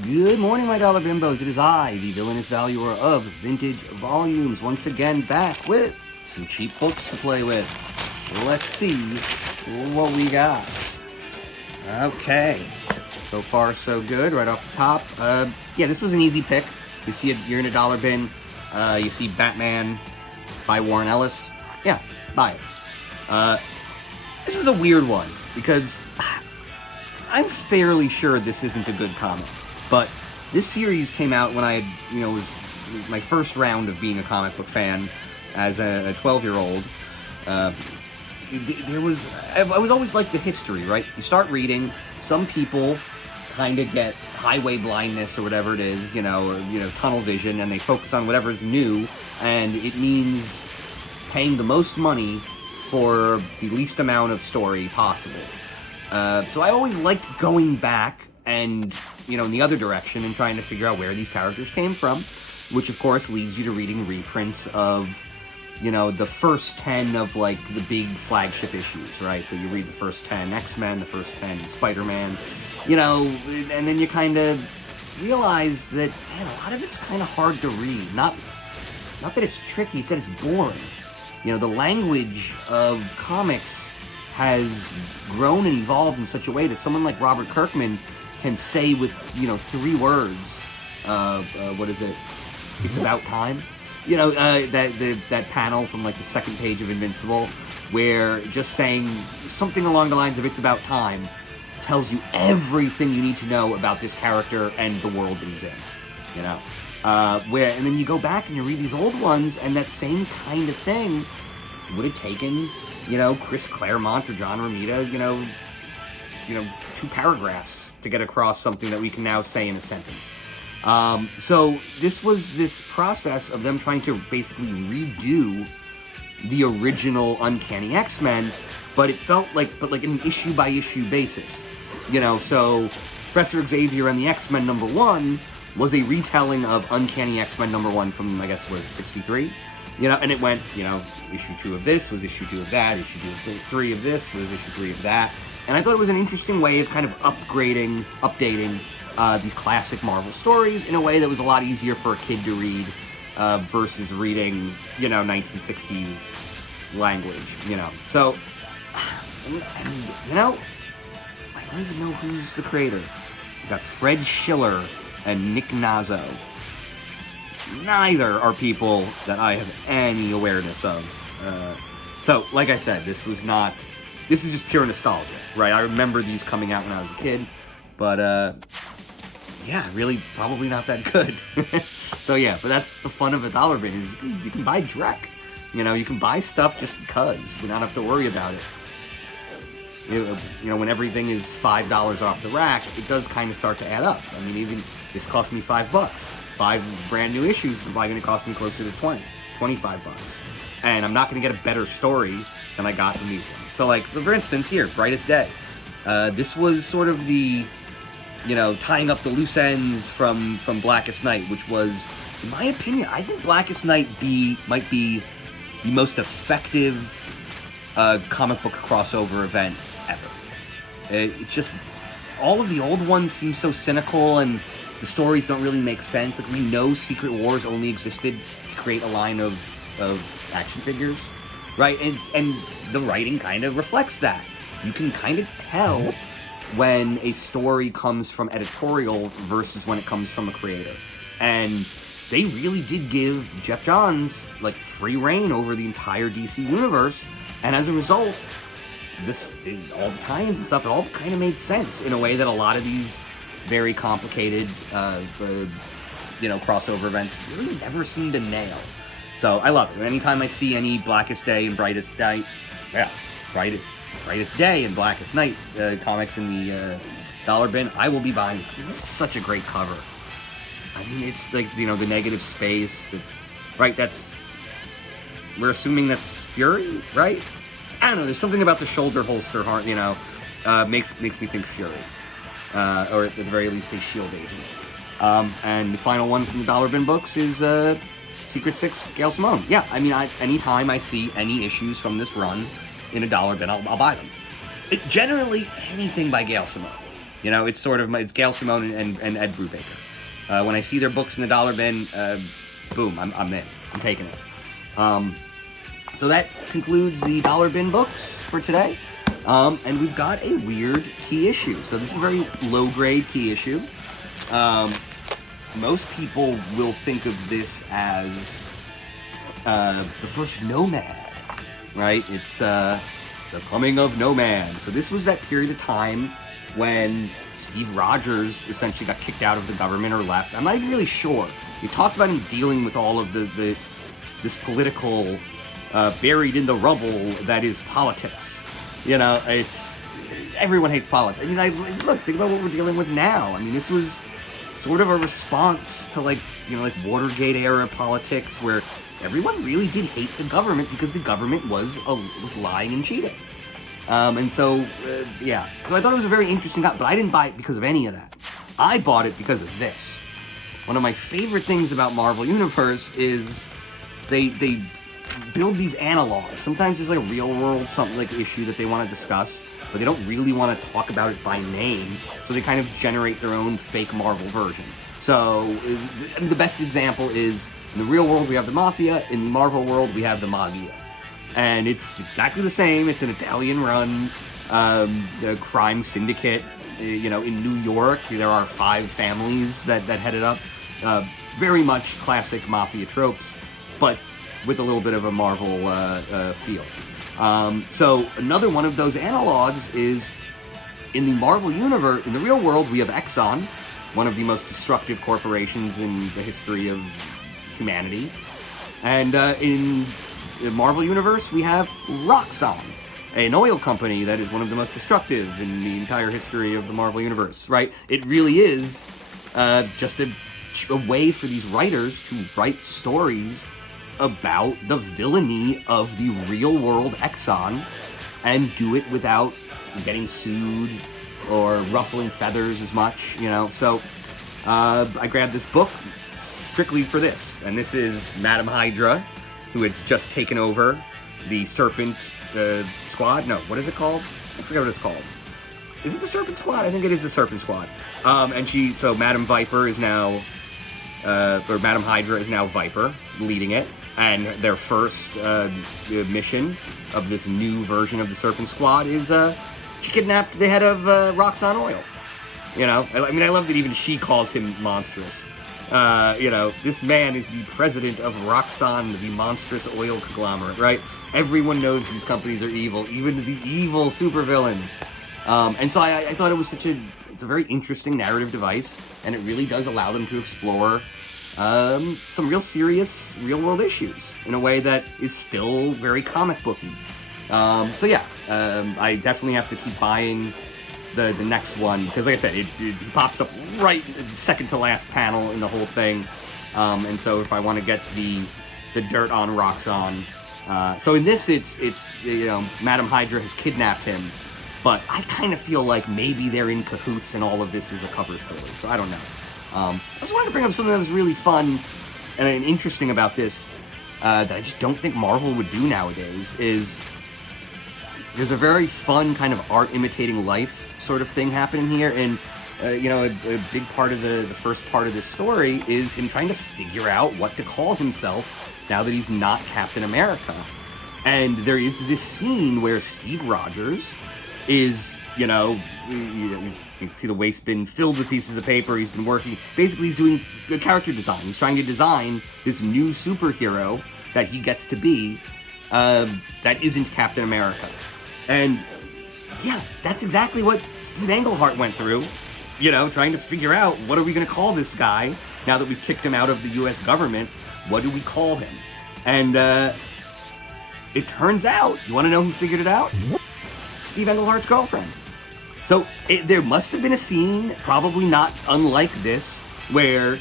Good morning, my dollar bimbos. It is I, the villainous valuer of vintage volumes, once again back with some cheap books to play with. Let's see what we got. Okay, so far so good. Right off the top, yeah, this was an easy pick. You see, you're in a dollar bin. You see Batman by Warren Ellis. Yeah, buy it. This was a weird one because I'm fairly sure this isn't a good comic. But this series came out when I had, was my first round of being a comic book fan as a 12-year-old. I was always like the history, right? You start reading, some people kind of get highway blindness or whatever it is, tunnel vision, and they focus on whatever's new, and it means paying the most money for the least amount of story possible. So I always liked going back and, in the other direction and trying to figure out where these characters came from, which of course leads you to reading reprints of, the first 10 of like the big flagship issues, right? So you read the first 10 X-Men, the first 10 Spider-Man, and then you kind of realize that, man, a lot of it's kind of hard to read. Not that it's tricky, it's that it's boring. The language of comics has grown and evolved in such a way that someone like Robert Kirkman can say with, 3 words, what is it? It's about time. That panel from like the second page of Invincible, where just saying something along the lines of "it's about time" tells you everything you need to know about this character and the world that he's in. And then you go back and you read these old ones, and that same kind of thing would have taken, Chris Claremont or John Romita, 2 paragraphs to get across something that we can now say in a sentence. So this was this process of them trying to basically redo the original Uncanny X-Men, but it felt like an issue by issue basis. So Professor Xavier and the X-Men #1 was a retelling of Uncanny X-Men #1 from, I guess, 63? And it went, issue 2 of this was issue 2 of that, issue 3 of this was issue 3 of that. And I thought it was an interesting way of kind of updating these classic Marvel stories in a way that was a lot easier for a kid to read versus reading, 1960s language, So, and I don't even know who's the creator. We got Fred Schiller and Nick Nazzo. Neither are people that I have any awareness of. So, like I said, this is just pure nostalgia, right? I remember these coming out when I was a kid, but, yeah, really probably not that good. So, yeah, but that's the fun of a dollar bin, is you can buy Drek. You can buy stuff just because. You don't have to worry about it. When everything is $5 off the rack, it does kind of start to add up. I mean, even this cost me $5. 5 brand new issues are probably going to cost me closer to $25. And I'm not going to get a better story than I got from these ones. So for instance, here, Brightest Day. This was sort of the, tying up the loose ends from Blackest Night, which was, in my opinion, I think Blackest Night might be the most effective comic book crossover event ever. It just, all of the old ones seem so cynical, and the stories don't really make sense. We know Secret Wars only existed to create a line of action figures, right? And the writing kind of reflects that. You can kind of tell when a story comes from editorial versus when it comes from a creator. And they really did give Jeff Johns free reign over the entire DC universe, and as a result, all the tie-ins and stuff, it all kind of made sense in a way that a lot of these very complicated, crossover events really never seem to nail. So I love it. Anytime I see any Blackest Day and Brightest Day, Brightest Day and Blackest Night comics in the dollar bin, I will be buying it. This is such a great cover. I mean, it's the negative space. It's right. We're assuming that's Fury, right? I don't know. There's something about the shoulder holster, makes me think Fury, or at the very least a Shield agent. And the final one from the dollar bin books is Secret Six, Gail Simone. Yeah, I mean, anytime I see any issues from this run in a dollar bin, I'll buy them. Generally, anything by Gail Simone. You know, it's sort of it's Gail Simone and Ed Brubaker. When I see their books in the dollar bin, boom, I'm in. I'm taking it. So that concludes the dollar bin books for today. And we've got a weird key issue. So this is a very low-grade key issue. Most people will think of this as the first Nomad, right? It's the coming of Nomad. So this was that period of time when Steve Rogers essentially got kicked out of the government or left. I'm not even really sure. He talks about him dealing with all of this political buried in the rubble that is politics. You know, it's everyone hates politics. I mean, look, think about what we're dealing with now. I mean, this was sort of a response to like Watergate era politics, where everyone really did hate the government because the government was lying and cheating. And so, yeah. So I thought it was a very interesting but I didn't buy it because of any of that. I bought it because of this. One of my favorite things about Marvel Universe is they build these analogs. Sometimes there's like a real world something like issue that they want to discuss, but they don't really want to talk about it by name, so they kind of generate their own fake Marvel version. So the best example is, in the real world we have the Mafia, in the Marvel world we have the Magia. And it's exactly the same. It's an Italian-run crime syndicate. You know, in New York, there are 5 families that head it up. Very much classic Mafia tropes, but with a little bit of a Marvel feel. So another one of those analogs is, in the Marvel universe, in the real world, we have Exxon, one of the most destructive corporations in the history of humanity. And in the Marvel universe, we have Roxxon, an oil company that is one of the most destructive in the entire history of the Marvel universe, right? It really is just a way for these writers to write stories about the villainy of the real-world Exxon and do it without getting sued or ruffling feathers as much, you know? So I grabbed this book strictly for this, and this is Madam Hydra, who had just taken over the Serpent Squad. No, what is it called? I forget what it's called. Is it the Serpent Squad? I think it is the Serpent Squad. So Madam Viper is now, or Madam Hydra is now Viper, leading it. And their first mission of this new version of the Serpent Squad is she kidnapped the head of Roxxon Oil. You know, I mean, I love that even she calls him monstrous. You know, this man is the president of Roxxon, the monstrous oil conglomerate, right? Everyone knows these companies are evil, even the evil supervillains. And so I thought it was it's a very interesting narrative device, and it really does allow them to explore some real serious real-world issues in a way that is still very comic booky. So yeah, I definitely have to keep buying the next one, because like I said, it pops up right second to last panel in the whole thing. And so if I want to get the dirt on Roxxon, so in this it's you know, Madam Hydra has kidnapped him, but I kind of feel like maybe they're in cahoots and all of this is a cover story, so I don't know. I just wanted to bring up something that was really fun and interesting about this that I just don't think Marvel would do nowadays. Is there's a very fun kind of art imitating life sort of thing happening here, and you know, a big part of the first part of this story is him trying to figure out what to call himself now that he's not Captain America. And there is this scene where Steve Rogers is, you know, you can see the waste bin filled with pieces of paper. He's been working, basically he's doing the character design. He's trying to design this new superhero that he gets to be, that isn't Captain America. And yeah, that's exactly what Steve Englehart went through, you know, trying to figure out, what are we going to call this guy now that we've kicked him out of the US government? What do we call him? And it turns out, you want to know who figured it out? Steve Englehart's girlfriend. So there must have been a scene, probably not unlike this, where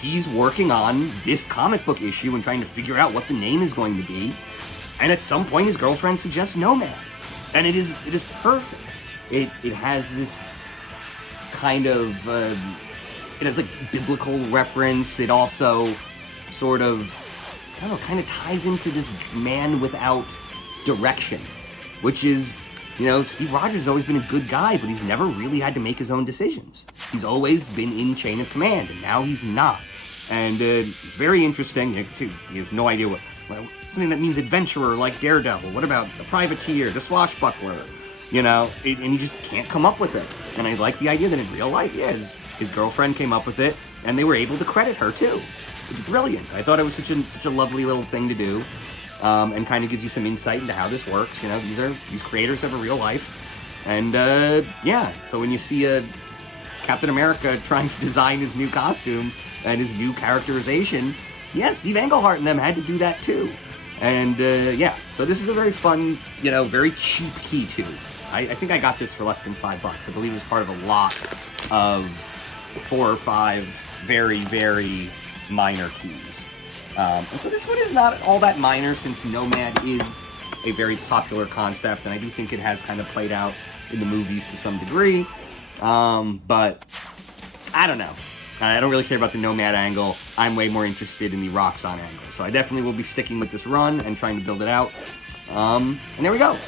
he's working on this comic book issue and trying to figure out what the name is going to be. And at some point his girlfriend suggests Nomad. And it is perfect. It has this kind of, it has like biblical reference. It also sort of, I don't know, kind of ties into this man without direction, which is You know, Steve Rogers has always been a good guy, but he's never really had to make his own decisions. He's always been in chain of command, and now he's not. And it's very interesting, too. He has no idea something that means adventurer like Daredevil. What about the privateer, the swashbuckler? You know, and he just can't come up with it. And I like the idea that in real life, yeah, his girlfriend came up with it, and they were able to credit her, too. It's brilliant. I thought it was such a lovely little thing to do. And kind of gives you some insight into how this works. You know, these creators have a real life, and yeah. So when you see Captain America trying to design his new costume and his new characterization, yes, Steve Englehart and them had to do that too. And yeah, so this is a very fun, you know, very cheap key too. I think I got this for less than $5. I believe it was part of a lot of 4 or 5 very, very minor keys. And so this one is not all that minor, since Nomad is a very popular concept, and I do think it has kind of played out in the movies to some degree. But I don't know. I don't really care about the Nomad angle. I'm way more interested in the Roxxon angle. So I definitely will be sticking with this run and trying to build it out. And there we go.